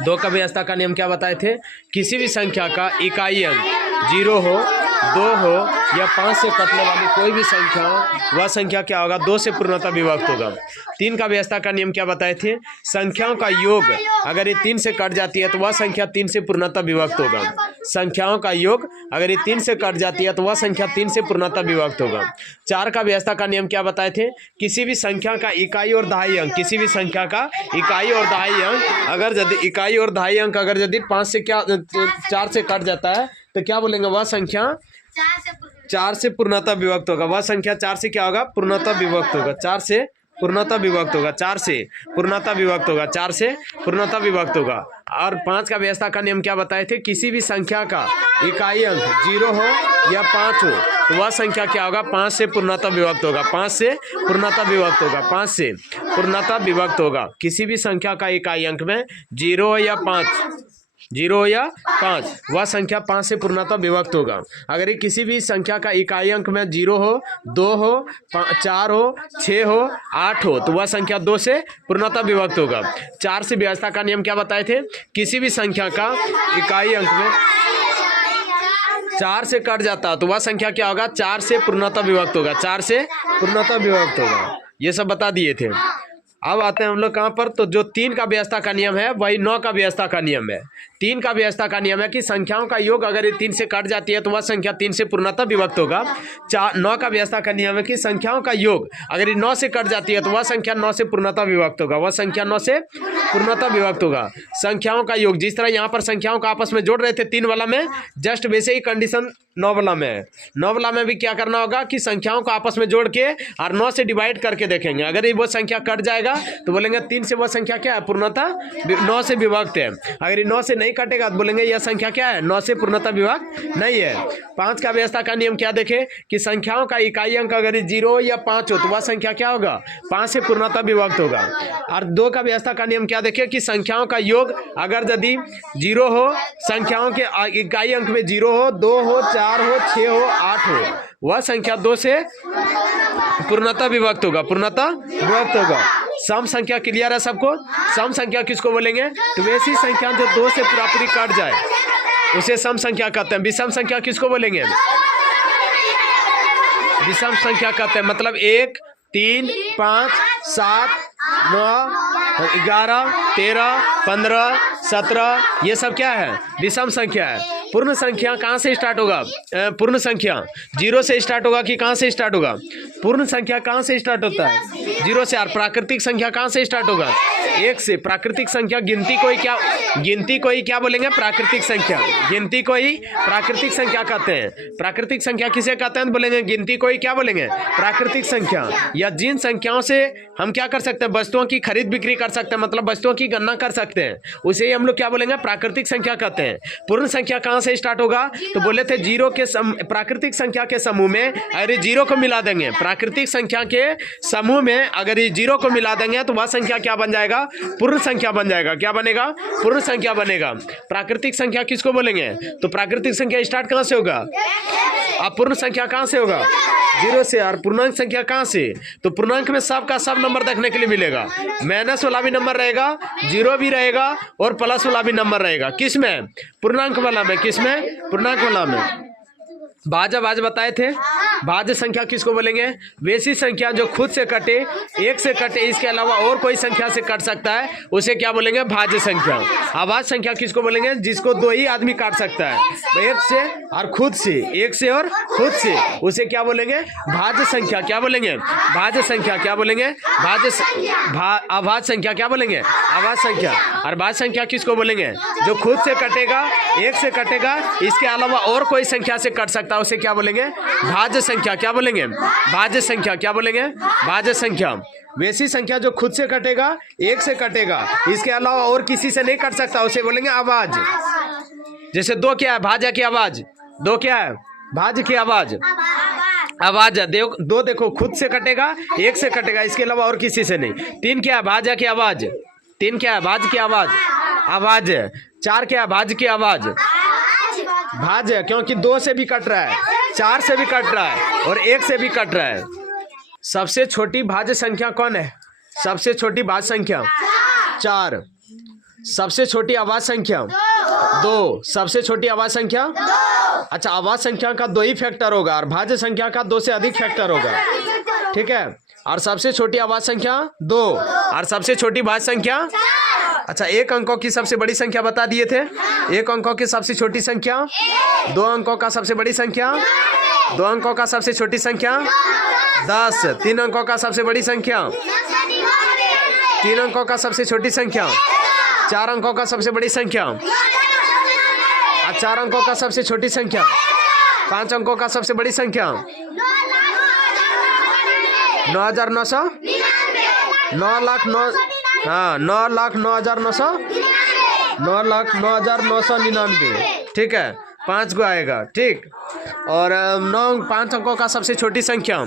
दो का व्यवस्था का नियम क्या बताए थे? किसी भी संख्या का इकाई अंक 0 हो, 2 हो या 5 से कटने वाली कोई भी संख्या हो, वह संख्या क्या होगा? 2 से पूर्णतः विभक्त होगा। 3 का व्यवस्था का नियम क्या बताए थे? संख्याओं का योग अगर ये 3 से कट जाती है तो वह संख्या 3 से पूर्णतः विभक्त होगा। संख्याओं का योग अगर ये 3 से कट जाती है तो वह संख्या 3 से पूर्णतः विभक्त होगा। 4 का व्यवस्था का नियम क्या बताए थे? किसी भी संख्या का इकाई और दहाई अंक, किसी भी संख्या का इकाई और दहाई अंक अगर यदि इकाई और दहाई अंक अगर यदि 4 से कट जाता है तो क्या बोलेंगे? वह संख्या 4 से पूर्णतः विभक्त होगा। वह संख्या 4 से क्या होगा? पूर्णतः विभक्त होगा। 4 से पूर्णतः विभक्त होगा। 4 से पूर्णतः विभक्त होगा। 4 से पूर्णतः विभक्त होगा। और 5 का व्यवस्था का नियम क्या बताए थे? किसी भी संख्या का इकाई अंक 0 हो या 5 हो तो वह संख्या क्या होगा? 5 से पूर्णतः विभक्त होगा। 5 से पूर्णतः विभक्त होगा। 5 से पूर्णतः विभक्त होगा। किसी भी संख्या का इकाई अंक में 0 या 5 वह संख्या 5 से पूर्णतः विभक्त होगा। अगर ये किसी भी संख्या का इकाई अंक में 0 हो, 2 हो, 4 हो, 6 हो, 8 हो तो वह संख्या 2 से पूर्णतः विभक्त होगा। 4 से व्यवस्था का नियम क्या बताए थे? किसी भी संख्या का इकाई अंक में 4 से कट जाता तो वह संख्या क्या होगा? 4 से पूर्णतः विभक्त होगा। 4 से पूर्णतः विभक्त होगा। ये सब बता दिए थे। अब आते हैं हम लोग कहाँ पर? तो जो 3 का व्यवस्था का नियम है वही 9 का व्यवस्था का नियम है। 3 का व्यवस्था का नियम है कि संख्याओं का योग अगर ये 3 से कट जाती है तो वह संख्या 3 से पूर्णतः विभक्त होगा। 9 का व्यवस्था का नियम है कि संख्याओं का योग अगर ये 9 से कट जाती है तो वह संख्या 9 से पूर्णतः विभक्त होगा। वह संख्या 9 से पूर्णतः विभक्त होगा। संख्याओं का योग जिस तरह यहाँ पर संख्याओं का आपस में जोड़ रहे थे 3 वाला में, जस्ट वैसे ही कंडीशन 9 वाला में है। 9 वाला में भी क्या करना होगा कि संख्याओं को आपस में जोड़ के और 9 से डिवाइड करके देखेंगे। अगर ये वो संख्या कट जाएगा तो बोलेंगे 3 से वह संख्या क्या है? पूर्णतः 9 से विभक्त है। अगर ये 9 से नहीं कटेगा तो बोलेंगे यह संख्या क्या है? 9 से पूर्णतः विभक्त नहीं है। 5 का व्यवस्था का नियम क्या देखे कि संख्याओं का इकाई अंक अगर 0 या 5 हो तो वह संख्या क्या होगा? 5 से पूर्णतः विभक्त होगा। और 2 का व्यवस्था का नियम क्या देखे कि संख्याओं का योग अगर यदि 0 हो, संख्याओं के इकाई अंक में 0 हो, 2 हो, 4 हो, 6 हो, 8 हो, वह संख्या 2 से पूर्णतः विभक्त होगा। पूर्णतः विभक्त होगा। सम संख्या क्लियर है सबको? सम संख्या किसको बोलेंगे? तो वैसी संख्या जो 2 से पूरी कट जाए उसे सम संख्या कहते हैं। विषम संख्या किसको बोलेंगे? विषम संख्या कहते हैं। मतलब 1, 3, 5, 7, 9, 11, 13, 15, 17 ये सब क्या है? विषम संख्या है। पूर्ण संख्या कहाँ से स्टार्ट होगा? पूर्ण संख्या 0 से स्टार्ट होगा कि कहाँ से स्टार्ट होगा? पूर्ण संख्या कहाँ से स्टार्ट होता है? 0 से। और प्राकृतिक संख्या कहाँ से स्टार्ट होगा? 1 से। प्राकृतिक संख्या गिनती को ही क्या बोलेंगे? प्राकृतिक संख्या। गिनती को ही प्राकृतिक संख्या कहते हैं। प्राकृतिक संख्या किसे कहते हैं? बोलेंगे गिनती को ही क्या बोलेंगे? प्राकृतिक संख्या। या जिन संख्याओं से हम क्या कर सकते हैं? वस्तुओं की खरीद बिक्री कर सकते हैं, मतलब वस्तुओं की गणना कर सकते हैं, उसे ही हम लोग क्या बोलेंगे? प्राकृतिक संख्या कहते हैं। पूर्ण संख्या कहाँ से स्टार्ट होगा? तो बोले थे 0 के प्राकृतिक संख्या के समूह में अगर 0 को मिला देंगे, प्राकृतिक संख्या के समूह में अगर ये 0 को मिला देंगे तो वह संख्या क्या बन जाएगा? पूर्ण संख्या बन जाएगा। क्या बनेगा? पूर्ण संख्या बनेगा। प्राकृतिक संख्या किसको बोलेंगे? तो प्राकृतिक संख्या स्टार्ट कहाँ से होगा? अब पूर्ण संख्या कहाँ से होगा? 0 से। और पूर्णांक संख्या कहाँ से? तो पूर्णांक में सब का सब नंबर देखने के लिए मिलेगा। माइनस वाला भी नंबर रहेगा, 0 भी रहेगा और प्लस वाला भी नंबर रहेगा। किस में? पूर्णांक वाला में। किस में? पूर्णांक वाला में। भाज्य बताए थे। भाज्य संख्या किसको बोलेंगे? वैसी संख्या जो खुद से कटे, 1 से कटे, इसके अलावा और कोई संख्या से कट सकता है, उसे क्या बोलेंगे? भाज्य संख्या। अभाज्य संख्या किसको बोलेंगे? जिसको 2 ही आदमी काट सकता है, 1 से और खुद से। 1 से और खुद से, उसे क्या बोलेंगे? भाज्य संख्या। क्या बोलेंगे? भाज्य संख्या। क्या बोलेंगे? अभाज्य संख्या क्या बोलेंगे? अभाज्य संख्या। और भाज्य संख्या किसको बोलेंगे? जो खुद से कटेगा, 1 से कटेगा, इसके अलावा और कोई संख्या से कट सकता है, उसे क्या बोलेंगे? भाज्य संख्या। क्या बोलेंगे? भाज्य संख्या। क्या बोलेंगे? भाज्य संख्या। वैसी संख्या जो खुद से कटेगा, 1 से कटेगा, इसके अलावा और किसी से नहीं कट सकता, उसे बोलेंगे अभाज्य। जैसे 2 क्या है? भाज्य की आवाज। 2 क्या है? भाज्य की आवाज। अभाज्य। 2 देखो खुद से कटेगा, 1 से कटेगा, इसके अलावा और किसी से नहीं। 3 क्या है? भाज्य की आवाज। 3 क्या है? भाज्य की आवाज। अभाज्य। 4 क्या है? भाज्य की आवाज। भाज्य, क्योंकि 2 से भी कट रहा है, 4 से भी कट रहा है और 1 से भी कट रहा है। सबसे छोटी भाज्य संख्या कौन है? सबसे छोटी भाज्य संख्या 4। सबसे छोटी आवाज संख्या 2, सबसे छोटी आवाज संख्या 2। अच्छा, आवाज संख्या का 2 ही फैक्टर होगा और भाज्य संख्या का 2 से अधिक फैक्टर होगा, ठीक है। और सबसे छोटी आवाज संख्या 2 और सबसे छोटी भाज्य संख्या। अच्छा, 1 अंकों की सबसे बड़ी संख्या बता दिए थे। 1 अंकों की सबसे छोटी संख्या, 2 अंकों का सबसे बड़ी संख्या, 2 अंकों का सबसे छोटी संख्या 10, 3 अंकों का सबसे बड़ी संख्या, 3 अंकों का सबसे छोटी संख्या, 4 अंकों का सबसे बड़ी संख्या, 4 अंकों का सबसे छोटी संख्या, 5 अंकों का सबसे बड़ी संख्या 9,900, 9,09,000, हाँ 9,09,999, ठीक है। 5 को आएगा, ठीक। और 5 अंकों का सबसे छोटी संख्या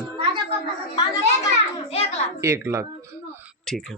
1 लाख, ठीक है।